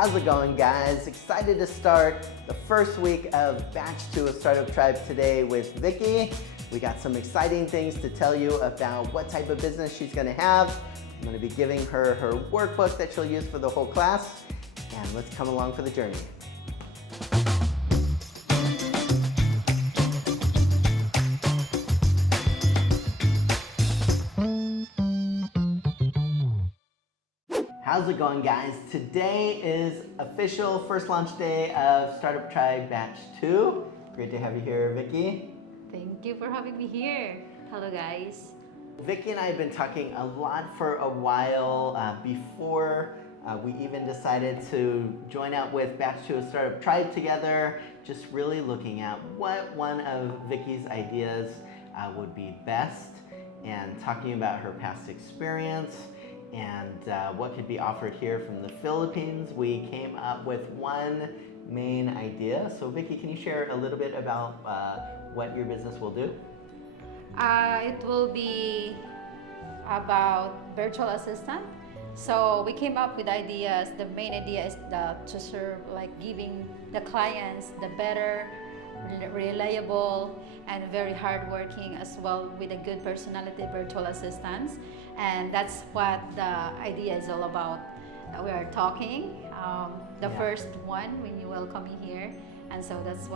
How's it going, guys? Excited to start the first week of Batch 2 of Startup Tribe today with Vicky. We got some exciting things to tell you about what type of business she's going to have. I'm going to be giving her her workbook that she'll use for the whole class, and let's come along for the journey. How's it going, guys? Today is official first launch day of Startup Tribe Batch 2. Great to have you here, Vicky. Thank you for having me here. Hello, guys. Vicky and I have been talking a lot for a while before we even decided to join out with Batch 2 of Startup Tribe together, just really looking at what one of Vicky's ideas would be best and talking about her past experience and what could be offered here from the Philippines. We came up with one main idea. So Vicky, can you share a little bit about what your business will do? It will be about virtual assistant. So we came up with ideas. The main idea is to serve, like giving the clients the better, reliable, and very hardworking as well with a good personality virtual assistants. And that's what the idea is all about. We are talking. The first one when you welcome me here. And so that's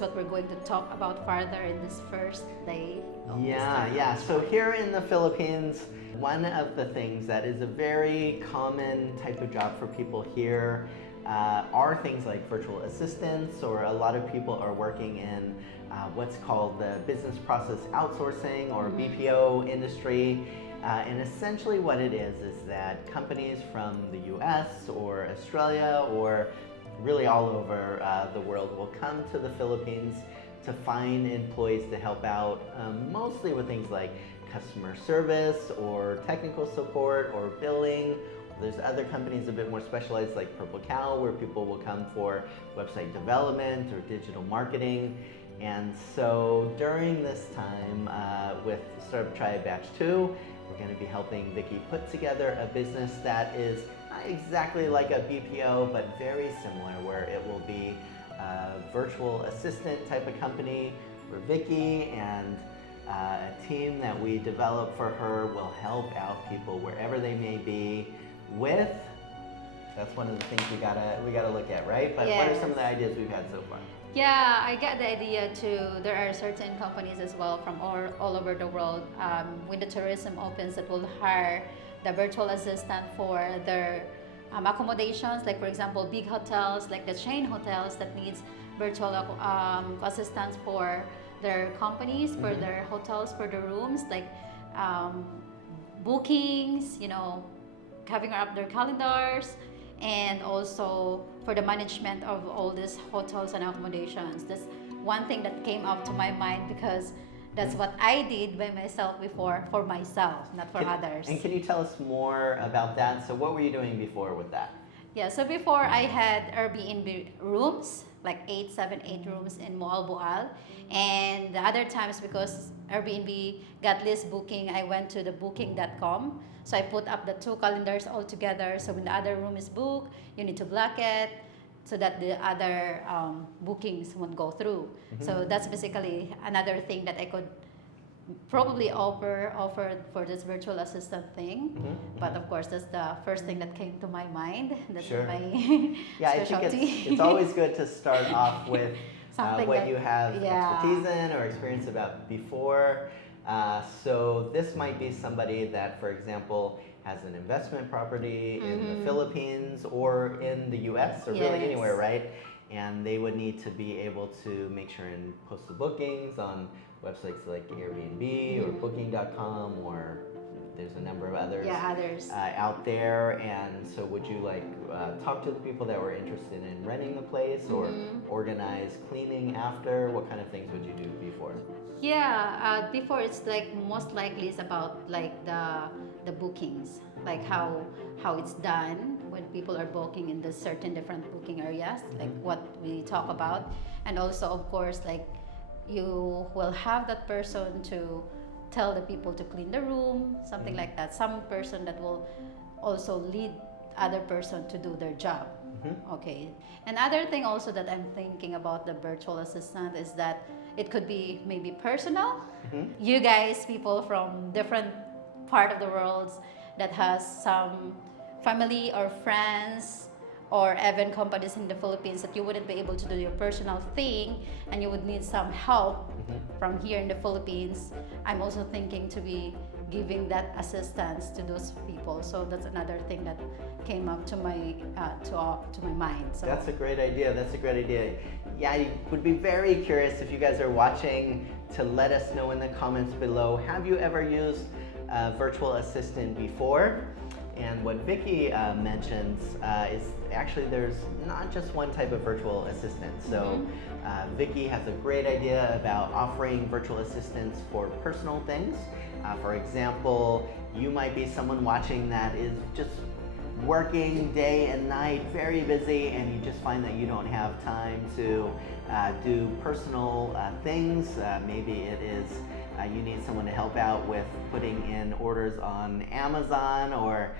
what we're going to talk about further in this first day. Yeah. So here in the Philippines, one of the things that is a very common type of job for people here are things like virtual assistants, or a lot of people are working in what's called the business process outsourcing or BPO industry. And essentially what it is that companies from the US or Australia or really all over the world will come to the Philippines to find employees to help out, mostly with things like customer service or technical support or billing. There's other companies a bit more specialized like Purple Cow, where people will come for website development or digital marketing. And so during this time with Startup Tribe Batch 2, we're going to be helping Vicky put together a business that is not exactly like a BPO, but very similar, where it will be a virtual assistant type of company where Vicky and a team that we develop for her will help out people wherever they may be with. That's one of the things we gotta look at, right? But What are some of the ideas we've had so far? Yeah, I get the idea too. There are certain companies as well from all over the world. When the tourism opens, that will hire the virtual assistant for their accommodations. Like for example, big hotels, like the chain hotels that needs virtual assistants for their companies, for their hotels, for the rooms, like bookings, having up their calendars, and also for the management of all these hotels and accommodations. That's one thing that came up to my mind, because that's what I did by myself before, for myself, not for others. And can you tell us more about that? So what were you doing before with that? Yeah, so before I had Airbnb rooms, like 8 rooms in Moalboal. And the other times, because Airbnb got list booking, I went to the booking.com. So I put up the two calendars all together. So when the other room is booked, you need to block it so that the other bookings won't go through. So that's basically another thing that I could probably offer for this virtual assistant thing. But of course, that's the first thing that came to my mind. That's my specialty. I think it's always good to start off with what you have expertise in or experience about before. So this might be somebody that, for example, has an investment property in the Philippines or in the US or really anywhere, right? And they would need to be able to make sure and post the bookings on websites like Airbnb or Booking.com, or there's a number of others, out there. And so would you talk to the people that were interested in renting the place or organize cleaning after? What kind of things would you do before? Yeah, before it's like most likely it's about like the bookings, like how it's done when people are booking in the certain different booking areas, like what we talk about. And also, of course, like you will have that person to tell the people to clean the room, something like that. Some person that will also lead other person to do their job. Okay. Another thing also that I'm thinking about the virtual assistant is that it could be maybe personal. You guys, people from different part of the world that has some family or friends or even companies in the Philippines that you wouldn't be able to do your personal thing and you would need some help from here in the Philippines. I'm also thinking to be giving that assistance to those people. So that's another thing that came up to my mind. So That's a great idea. That's a great idea. Yeah, I would be very curious if you guys are watching to let us know in the comments below. Have you ever used a virtual assistant before? And what Vicky mentions is actually there's not just one type of virtual assistant. So Vicky has a great idea about offering virtual assistants for personal things. For example, you might be someone watching that is just working day and night, very busy, and you just find that you don't have time to do personal things. Maybe it is you need someone to help out with putting in orders on Amazon, or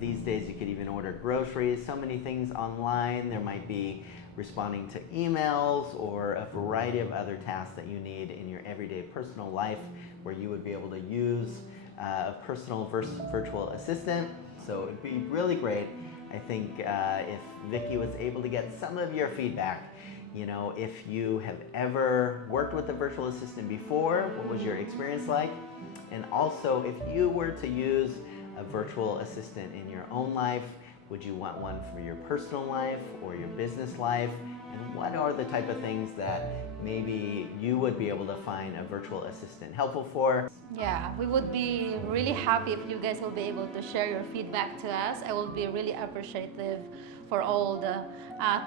these days you could even order groceries. So many things online. There might be responding to emails or a variety of other tasks that you need in your everyday personal life where you would be able to use a personal virtual assistant. So it'd be really great, I think, if Vicky was able to get some of your feedback. If you have ever worked with a virtual assistant before, what was your experience like? And also, if you were to use a virtual assistant in your own life, would you want one for your personal life or your business life? And what are the type of things that maybe you would be able to find a virtual assistant helpful for? yeah, we would be really happy if you guys will be able to share your feedback to us. I will be really appreciative for all the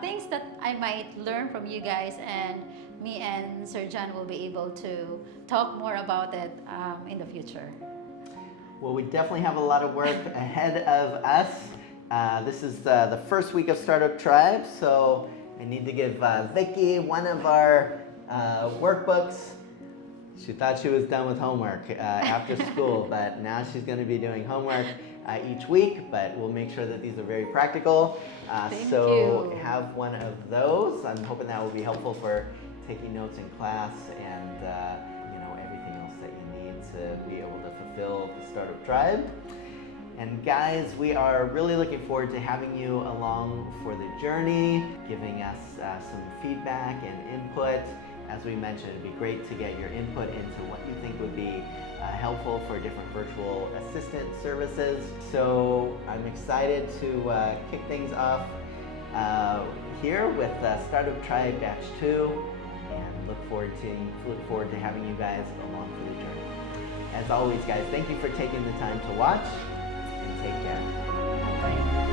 things that I might learn from you guys, and me and Sir John will be able to talk more about it in the future. Well, we definitely have a lot of work ahead of us. This is the first week of Startup Tribe, so I need to give Vicky one of our workbooks. She thought she was done with homework after school, but now she's going to be doing homework each week, but we'll make sure that these are very practical. Thank So you. have one of those. I'm hoping that will be helpful for taking notes in class and everything else that you need to be able to fulfill the Startup Tribe. And guys, we are really looking forward to having you along for the journey, giving us some feedback and input. As we mentioned, it'd be great to get your input into what you think would be helpful for different virtual assistant services. So I'm excited to kick things off here with Startup Tribe Batch 2, and look forward to having you guys along for the journey. As always, guys, thank you for taking the time to watch, and take care. Bye.